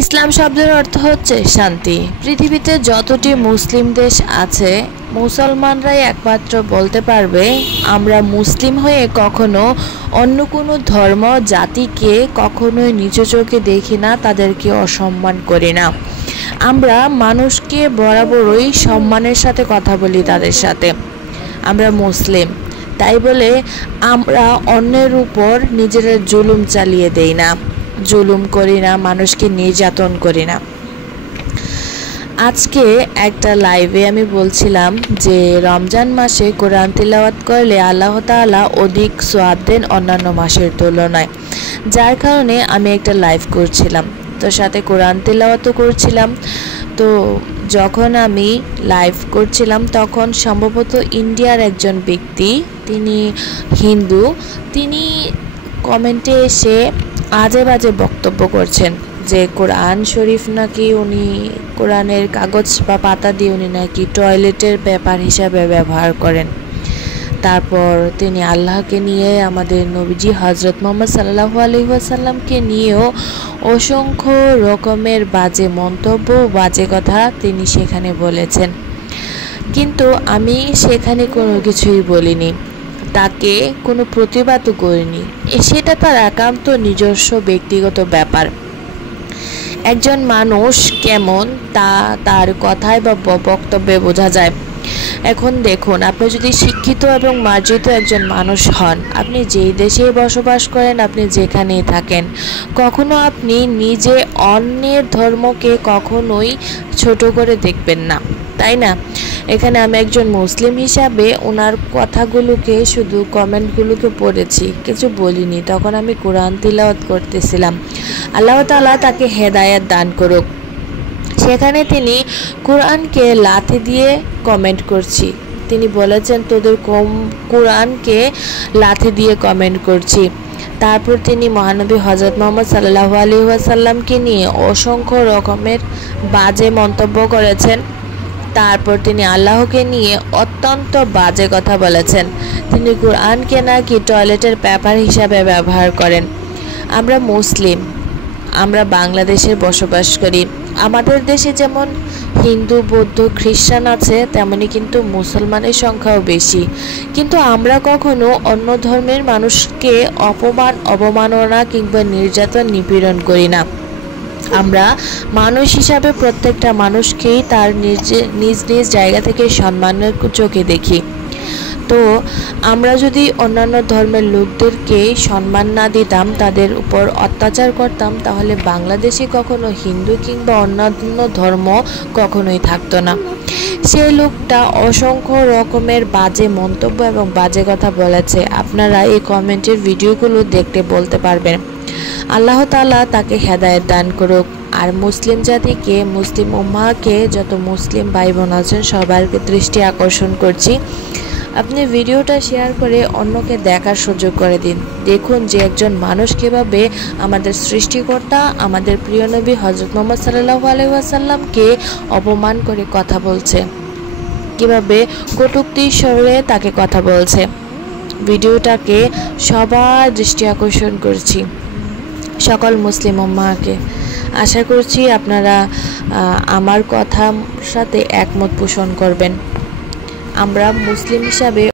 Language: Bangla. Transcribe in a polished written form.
ইসলাম শব্দের অর্থ হচ্ছে শান্তি। পৃথিবীতে যতটি মুসলিম দেশ আছে, মুসলমানরাই একমাত্র বলতে পারবে আমরা মুসলিম হয়ে কখনো অন্য কোনো ধর্ম জাতিকে কখনোই নিচু চোখে দেখি না, তাদেরকে অসম্মান করি না। আমরা মানুষকে বরাবরই সম্মানের সাথে কথা বলি তাদের সাথে। আমরা মুসলিম, তাই বলে আমরা অন্যের উপর নিজেরা জুলুম চালিয়ে দেই না, জুলুম করি না, মানুষকে নির্যাতন করি না। আজকে একটা লাইভে আমি বলছিলাম যে রমজান মাসে কোরআন তিলাওয়াত করলে আল্লাহ তাআলা অধিক সওয়াব দেন অন্যান্য মাসের তুলনায়, যার কারণে আমি একটা লাইভ করছিলাম, তো সাথে কোরআন তিলাওয়াতও করছিলাম। তো যখন আমি লাইভ করছিলাম তখন সম্ভবত ইন্ডিয়ার একজন ব্যক্তি, তিনি হিন্দু, তিনি কমেন্টে এসে আজে বাজে বক্তব্য করছেন যে কোরআন শরীফ নাকি উনি কোরআনের কাগজ বা পাতা দিয়ে উনি নাকি টয়লেটের পেপার হিসাবে ব্যবহার করেন। তারপর তিনি আল্লাহকে নিয়ে, আমাদের নবীজি হজরত মুহাম্মদ সাল্লাল্লাহু আলাইহি ওয়াসাল্লামকে নিয়েও অসংখ্য রকমের বাজে মন্তব্য, বাজে কথা তিনি সেখানে বলেছেন। কিন্তু আমি সেখানে কোনো কিছুই বলিনি, তাকে কোনো প্রতিবাদও করিনি। সেটা তার একান্ত নিজস্ব ব্যক্তিগত ব্যাপার। একজন মানুষ কেমন তা তার কথায় বা বক্তব্যে বোঝা যায়। এখন দেখুন, আপনি যদি শিক্ষিত এবং মার্জিত একজন মানুষ হন, আপনি যেই দেশে বসবাস করেন, আপনি যেখানেই থাকেন, কখনো আপনি নিজে অন্যের ধর্মকে কখনোই ছোট করে দেখবেন না, তাই না? এখানে আমি একজন মুসলিম হিসাবে ওনার কথাগুলোকে, শুধু কমেন্টগুলোকে পড়েছি, কিছু বলিনি। তখন আমি কোরআন তিলাওয়াত করতেছিলাম, আল্লাহ তাআলা তাকে হেদায়েত দান করুক। সেখানে তিনি কোরআনকে লাথি দিয়ে কমেন্ট করছি, তিনি বলেছেন তোদের কোরআনকে লাথি দিয়ে কমেন্ট করছি। তারপর তিনি মহানবী হজরত মুহাম্মদ সাল্লাল্লাহু আলাইহি ওয়াসাল্লামকে নিয়ে অসংখ্য রকমের বাজে মন্তব্য করেছেন। তারপর তিনি আল্লাহকে নিয়ে অত্যন্ত বাজে কথা বলেছেন। তিনি কোরআনকে নাকি টয়লেটের পেপার হিসাবে ব্যবহার করেন। আমরা মুসলিম, আমরা বাংলাদেশে বসবাস করি। আমাদের দেশে যেমন হিন্দু, বৌদ্ধ, খ্রিস্টান আছে, তেমনি কিন্তু মুসলমানের সংখ্যাও বেশি। কিন্তু আমরা কখনো অন্য ধর্মের মানুষকে অবমাননা কিংবা নির্যাতন, নিপীড়ন করি না। আমরা মানুষ হিসাবে প্রত্যেকটা মানুষকেই তার নিজ নিজ জায়গা থেকে সম্মানের চোখে দেখি। তো আমরা যদি অন্যান্য ধর্মের লোকদেরকে সম্মান না দিতাম, তাদের উপর অত্যাচার করতাম, তাহলে বাংলাদেশে কখনো হিন্দু কিংবা অন্যান্য ধর্ম কখনোই থাকতো না। সেই লোকটা অসংখ্য রকমের বাজে মন্তব্য এবং বাজে কথা বলেছে। আপনারা এই কমেন্টের ভিডিওগুলো দেখতে বলতে পারবেন। আল্লাহ তাআলা তাকে হেদায়েত দান করুক। আর মুসলিম জাতিকে, মুসলিম উম্মাহকে, যত মুসলিম ভাই বোন আছেন সবার দৃষ্টি আকর্ষণ করছি, আপনি ভিডিওটা শেয়ার করে অন্যকে দেখার সুযোগ করে দিন। দেখুন যে একজন মানুষ কীভাবে আমাদের সৃষ্টিকর্তা, আমাদের প্রিয় নবী হজরত মুহাম্মদ সাল্লাল্লাহু আলাইহি ওয়াসাল্লামকে অপমান করে কথা বলছে, কীভাবে কটূক্তি স্বরে তাকে কথা বলছে। ভিডিওটাকে সবার দৃষ্টি আকর্ষণ করছি, সকল মুসলিম উম্মাহকে। আশা করছি আপনারা আমার কথার সাথে একমত পোষণ করবেন। আমরা মুসলিম হিসাবে